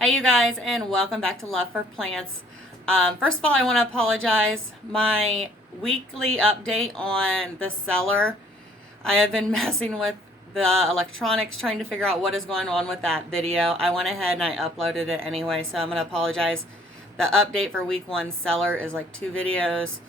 Hey you guys, and welcome back to Love for Plants. First of all, I want to apologize. My weekly update on the cellar, I have been messing with the electronics, trying to figure out what is going on with that video. I went ahead and I uploaded it anyway, so I'm going to apologize. The update for week 1 cellar is like 2 videos,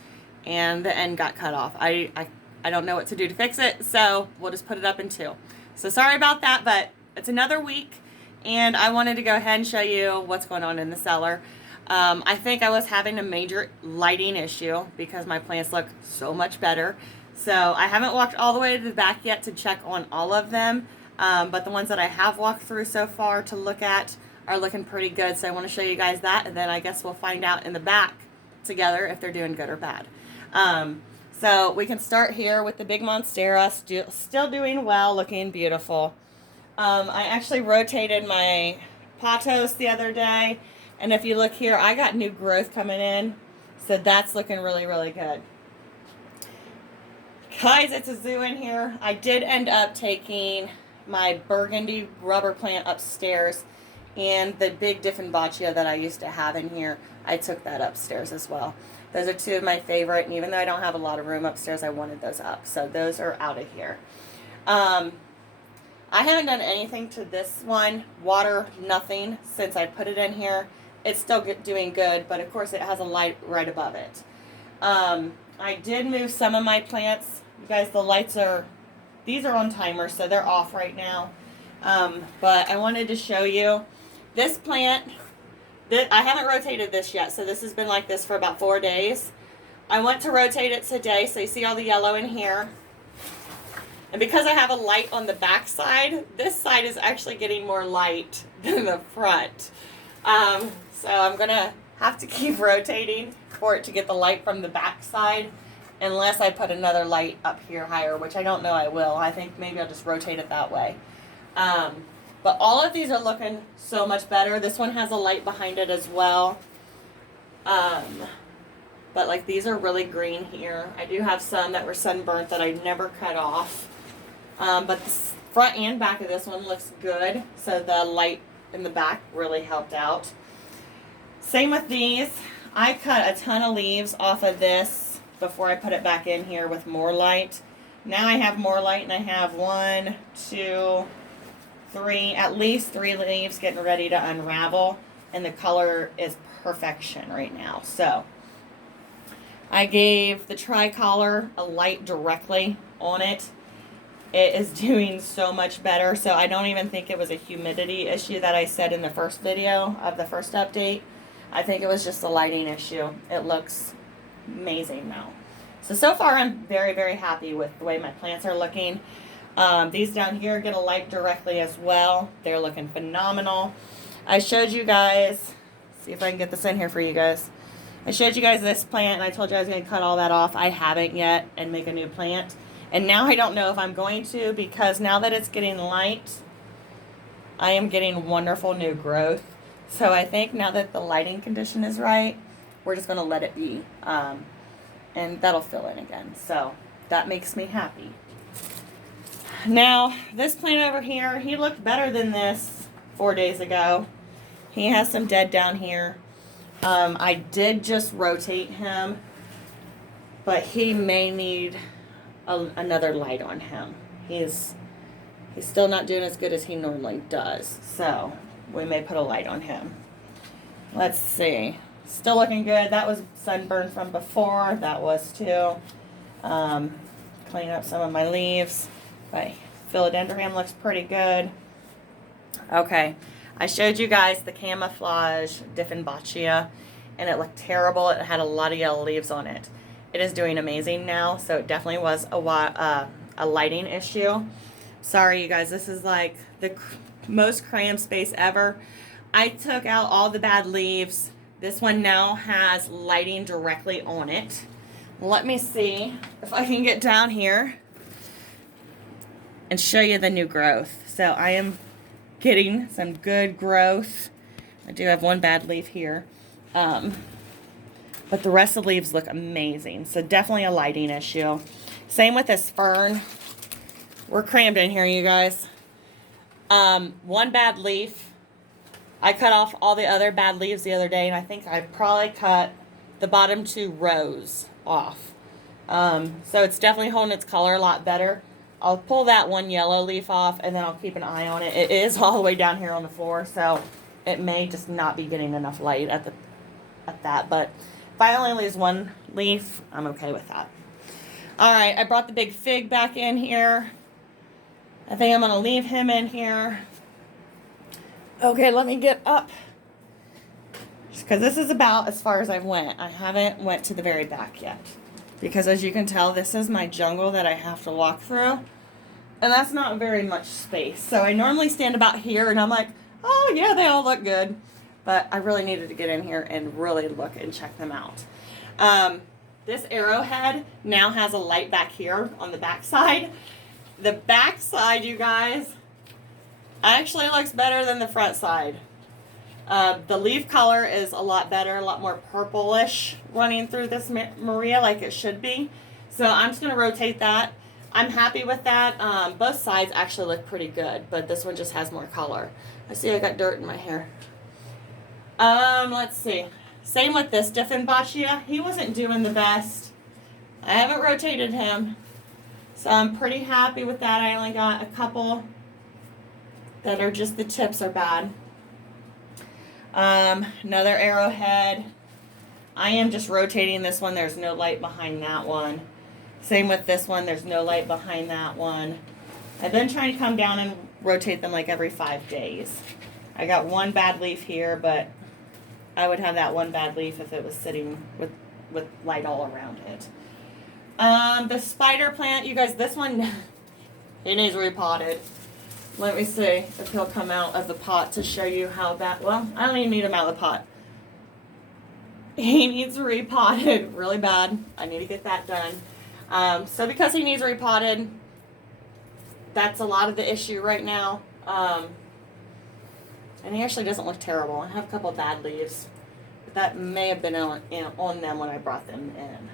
and the end got cut off. I don't know what to do to fix it, so we'll just put it up in 2. So sorry about that, but it's another week. And I wanted to go ahead and show you what's going on in the cellar. I think I was having a major lighting issue because my plants look so much better. So I haven't walked all the way to the back yet to check on all of them. But the ones that I have walked through so far to look at are looking pretty good. So I want to show you guys that. And then I guess we'll find out in the back together if they're doing good or bad. So we can start here with the big Monstera. Still doing well, looking beautiful. I actually rotated my potos the other day, and if you look here, I got new growth coming in, so that's looking really, really good. Guys, it's a zoo in here. I did end up taking my Burgundy rubber plant upstairs, and the big Diffenbachia that I used to have in here, I took that upstairs as well. Those are 2 of my favorite, and even though I don't have a lot of room upstairs, I wanted those up, so those are out of here. I haven't done anything to this one, water, nothing, since I put it in here. It's still doing good, but of course it has a light right above it. I did move some of my plants. You guys, the lights these are on timer, so they're off right now. But I wanted to show you this plant. I haven't rotated this yet, so this has been like this for about 4 days. I want to rotate it today, so you see all the yellow in here. And because I have a light on the back side, this side is actually getting more light than the front. So I'm going to have to keep rotating for it to get the light from the back side, unless I put another light up here higher, which I don't know I will. I think maybe I'll just rotate it that way. But all of these are looking so much better. This one has a light behind it as well. But like these are really green here. I do have some that were sunburnt that I never cut off. But the front and back of this one looks good. So the light in the back really helped out. Same with these. I cut a ton of leaves off of this before I put it back in here with more light. Now I have more light, and I have 1, 2, 3, at least 3 leaves getting ready to unravel. And the color is perfection right now. So I gave the tricolor a light directly on it. It is doing so much better, so I don't even think it was a humidity issue that I said in the first video of the first update. I think it was just a lighting issue. It looks amazing now. So far I'm very, very happy with the way my plants are looking. These down here get a light directly as well. They're looking phenomenal. I showed you guys, see if I can get this in here for you guys. I showed you guys this plant, and I told you I was going to cut all that off. I haven't yet, and make a new plant. And now I don't know if I'm going to, because now that it's getting light, I am getting wonderful new growth. So I think now that the lighting condition is right, we're just going to let it be. And that'll fill in again. So that makes me happy. Now, this plant over here, he looked better than this 4 days ago. He has some dead down here. I did just rotate him, but he may need another light on him. He's still not doing as good as he normally does, so we may put a light on him. Let's see. Still looking good. That was sunburned from before. That was too. Clean up some of my leaves. But Philodendron looks pretty good. Okay. I showed you guys the camouflage Diffenbachia, and it looked terrible. It had a lot of yellow leaves on it. It is doing amazing now, so it definitely was a lighting issue. Sorry, you guys. This is like the most crammed space ever. I took out all the bad leaves. This one now has lighting directly on it. Let me see if I can get down here and show you the new growth. So I am getting some good growth. I do have one bad leaf here. But the rest of the leaves look amazing. So definitely a lighting issue. Same with this fern. We're crammed in here, you guys. One bad leaf. I cut off all the other bad leaves the other day, and I think I probably cut the bottom 2 rows off. So it's definitely holding its color a lot better. I'll pull that one yellow leaf off, and then I'll keep an eye on it. It is all the way down here on the floor, so it may just not be getting enough light at that. But if I only lose one leaf, I'm okay with that. All right, I brought the big fig back in here. I think I'm going to leave him in here. Okay, let me get up. Because this is about as far as I went. I haven't went to the very back yet. Because as you can tell, this is my jungle that I have to walk through. And that's not very much space. So I normally stand about here and I'm like, oh yeah, they all look good. But I really needed to get in here and really look and check them out. This arrowhead now has a light back here on the back side. The back side, you guys, actually looks better than the front side. The leaf color is a lot better, a lot more purplish running through this Maria like it should be. So I'm just going to rotate that. I'm happy with that. Both sides actually look pretty good, but this one just has more color. I see I got dirt in my hair. Let's see. Same with this Dieffenbachia. He wasn't doing the best. I haven't rotated him. So I'm pretty happy with that. I only got a couple that are just the tips are bad. Another arrowhead. I am just rotating this one. There's no light behind that one. Same with this one. There's no light behind that one. I've been trying to come down and rotate them like every 5 days. I got one bad leaf here, but I would have that one bad leaf if it was sitting with light all around it. The spider plant, you guys, this one, it needs repotted. Let me see if he'll come out of the pot to show you how that, well, I don't even need him out of the pot. He needs repotted really bad. I need to get that done. So because he needs repotted, that's a lot of the issue right now. And he actually doesn't look terrible. I have a couple of bad leaves, but that may have been on them when I brought them in.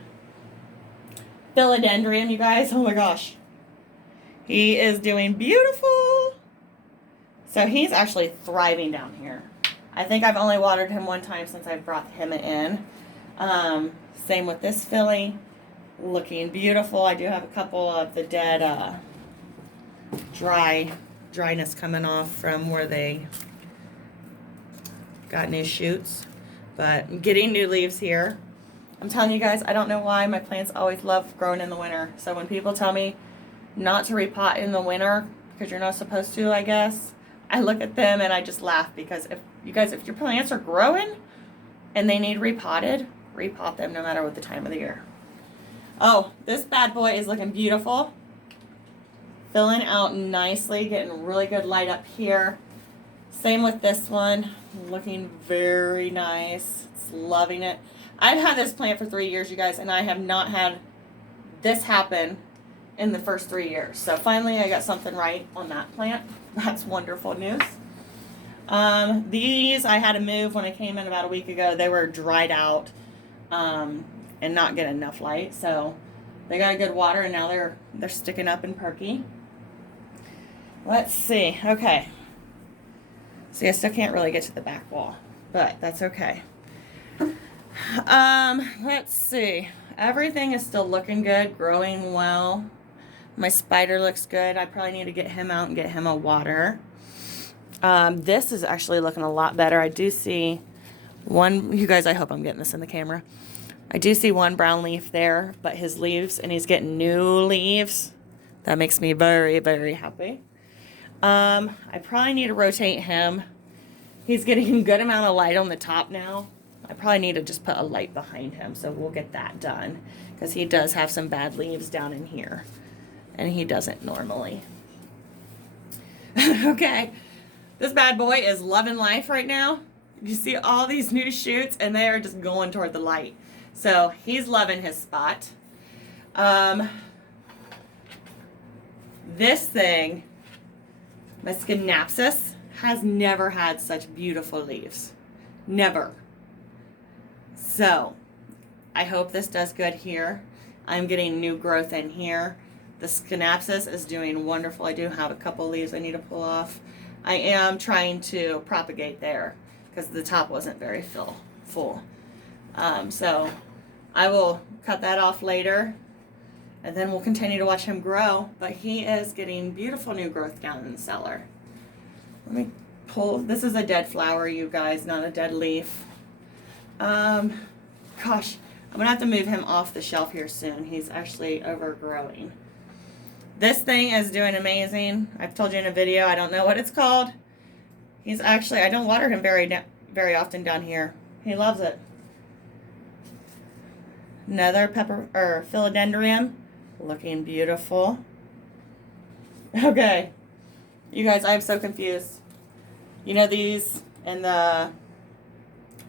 Philodendron, you guys, oh my gosh. He is doing beautiful. So he's actually thriving down here. I think I've only watered him one time since I brought him in. Same with this filly. Looking beautiful. I do have a couple of the dead dryness coming off from where they got new shoots. But getting new leaves here. I'm telling you guys, I don't know why my plants always love growing in the winter. So when people tell me not to repot in the winter because you're not supposed to, I guess, I look at them and I just laugh, because if your plants are growing and they need repotted, repot them no matter what the time of the year. Oh, this bad boy is looking beautiful. Filling out nicely, getting really good light up here. Same with this one, looking very nice. It's loving it. I've had this plant for 3 years, you guys, and I have not had this happen in the first 3 years. So finally I got something right on that plant. That's wonderful news. These I had to move when I came in about a week ago. They were dried out and not getting enough light. So they got a good water, and now they're sticking up and perky. Let's see. Okay. See, I still can't really get to the back wall, but that's okay. Let's see. Everything is still looking good, growing well. My spider looks good. I probably need to get him out and get him a water. This is actually looking a lot better. I do see one, you guys, I hope I'm getting this in the camera. I do see one brown leaf there, but his leaves, and he's getting new leaves. That makes me very, very happy. I probably need to rotate him. He's getting a good amount of light on the top now. I probably need to just put a light behind him, so we'll get that done, because he does have some bad leaves down in here, and he doesn't normally. Okay, this bad boy is loving life right now. You see all these new shoots, and they are just going toward the light. So he's loving his spot. This thing, my Schinapsis, has never had such beautiful leaves. Never. So, I hope this does good here. I'm getting new growth in here. The Schinapsis is doing wonderful. I do have a couple leaves I need to pull off. I am trying to propagate there because the top wasn't very full. So I will cut that off later, and then we'll continue to watch him grow. But he is getting beautiful new growth down in the cellar. Let me pull. This is a dead flower, you guys, not a dead leaf. Gosh, I'm going to have to move him off the shelf here soon. He's actually overgrowing. This thing is doing amazing. I've told you in a video, I don't know what it's called. He's actually, I don't water him very often down here. He loves it. Another Philodendron, looking beautiful. Okay, you guys, I am so confused. You know these and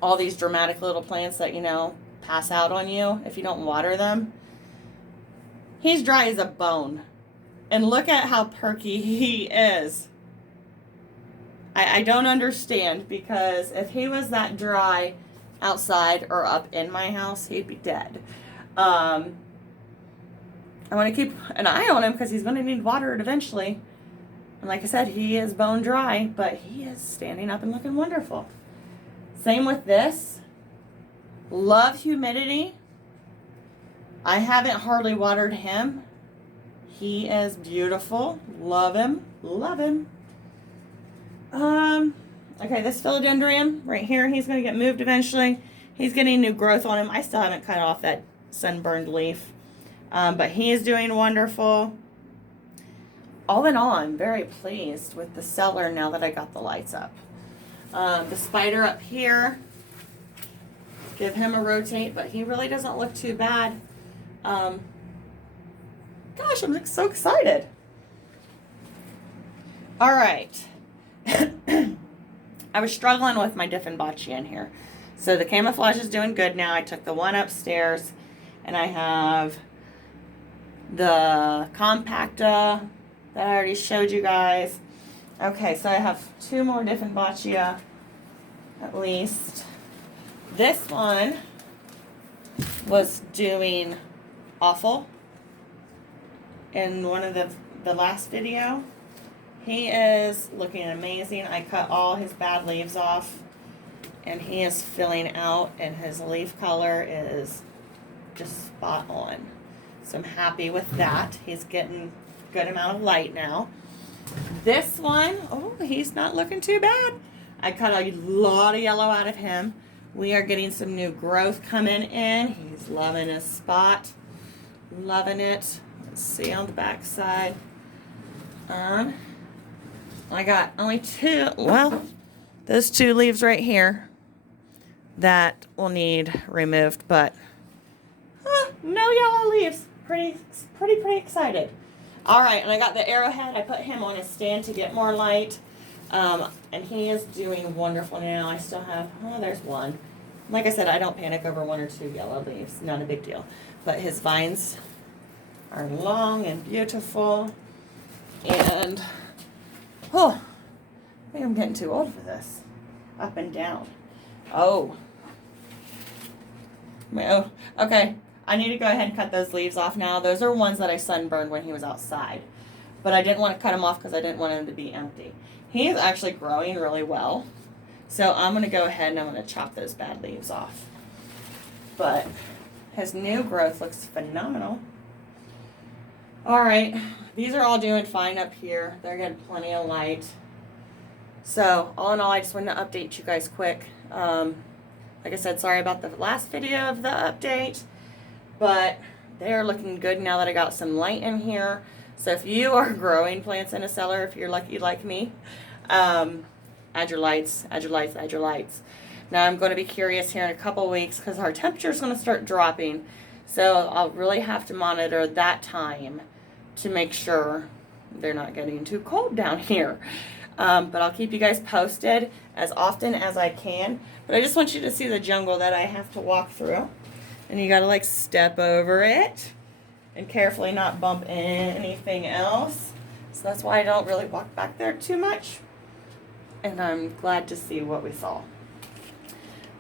all these dramatic little plants that, you know, pass out on you if you don't water them? He's dry as a bone. And look at how perky he is. I don't understand, because if he was that dry outside or up in my house, he'd be dead. I want to keep an eye on him because he's going to need watered eventually. And like I said, he is bone dry, but he is standing up and looking wonderful. Same with this. Love humidity. I haven't hardly watered him. He is beautiful. Love him. Love him. Okay, this Philodendron right here, he's going to get moved eventually. He's getting new growth on him. I still haven't cut off that sunburned leaf. But he is doing wonderful. All in all, I'm very pleased with the cellar now that I got the lights up. The spider up here, give him a rotate, but he really doesn't look too bad. Gosh, I'm so excited. All right. I was struggling with my Diffenbachia in here. So the camouflage is doing good now. I took the one upstairs, and I have the compacta that I already showed you guys. Okay, so I have 2 more Diffenbachia at least. This one was doing awful in one of the last video. He is looking amazing. I cut all his bad leaves off, and he is filling out, and his leaf color is just spot on. So I'm happy with that. He's getting a good amount of light now. This one, oh, he's not looking too bad. I cut a lot of yellow out of him. We are getting some new growth coming in. He's loving his spot. Loving it. Let's see on the back side. I got only 2, well, those 2 leaves right here that will need removed, but no yellow leaves. Pretty excited. All right, and I got the Arrowhead. I put him on a stand to get more light, and he is doing wonderful now. I still have, oh, there's one. Like I said, I don't panic over 1 or 2 yellow leaves. Not a big deal. But his vines are long and beautiful, and oh, I think I'm getting too old for this. Up and down. Oh, okay. I need to go ahead and cut those leaves off now. Those are ones that I sunburned when he was outside. But I didn't want to cut them off because I didn't want him to be empty. He is actually growing really well. So I'm going to go ahead and I'm going to chop those bad leaves off. But his new growth looks phenomenal. All right. These are all doing fine up here. They're getting plenty of light. So all in all, I just wanted to update you guys quick. Like I said, sorry about the last video of the update. But they are looking good now that I got some light in here. So if you are growing plants in a cellar, if you're lucky like me, add your lights, add your lights, add your lights. Now I'm going to be curious here in a couple weeks because our temperature is going to start dropping. So I'll really have to monitor that time to make sure they're not getting too cold down here. But I'll keep you guys posted as often as I can. But I just want you to see the jungle that I have to walk through. And you got to like step over it and carefully not bump in anything else. So that's why I don't really walk back there too much. And I'm glad to see what we saw.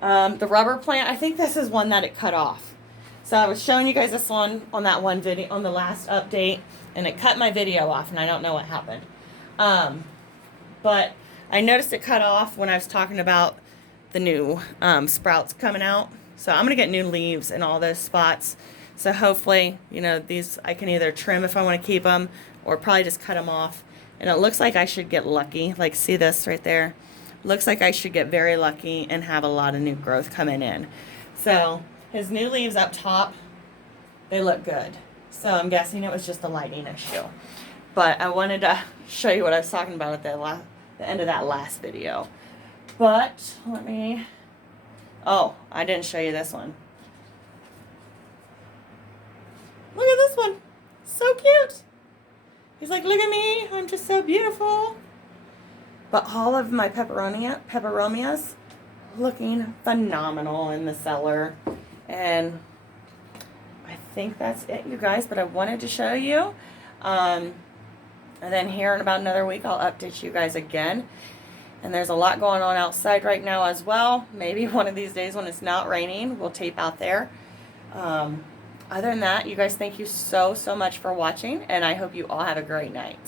The rubber plant, I think this is one that it cut off. So I was showing you guys this one on that one video, on the last update, and it cut my video off, and I don't know what happened. But I noticed it cut off when I was talking about the new sprouts coming out. So I'm going to get new leaves in all those spots. So hopefully, you know, these I can either trim if I want to keep them or probably just cut them off. And it looks like I should get lucky. Like, see this right there? Looks like I should get very lucky and have a lot of new growth coming in. So his new leaves up top, they look good. So I'm guessing it was just a lighting issue. But I wanted to show you what I was talking about at the end of that last video. But let me, oh, I didn't show you this one. Look at this one. So cute. He's like, look at me. I'm just so beautiful. But all of my peperomias looking phenomenal in the cellar. And I think that's it, you guys. But I wanted to show you. And then here in about another week, I'll update you guys again. And there's a lot going on outside right now as well. Maybe one of these days when it's not raining, we'll tape out there. Other than that, you guys, thank you so much for watching. And I hope you all have a great night.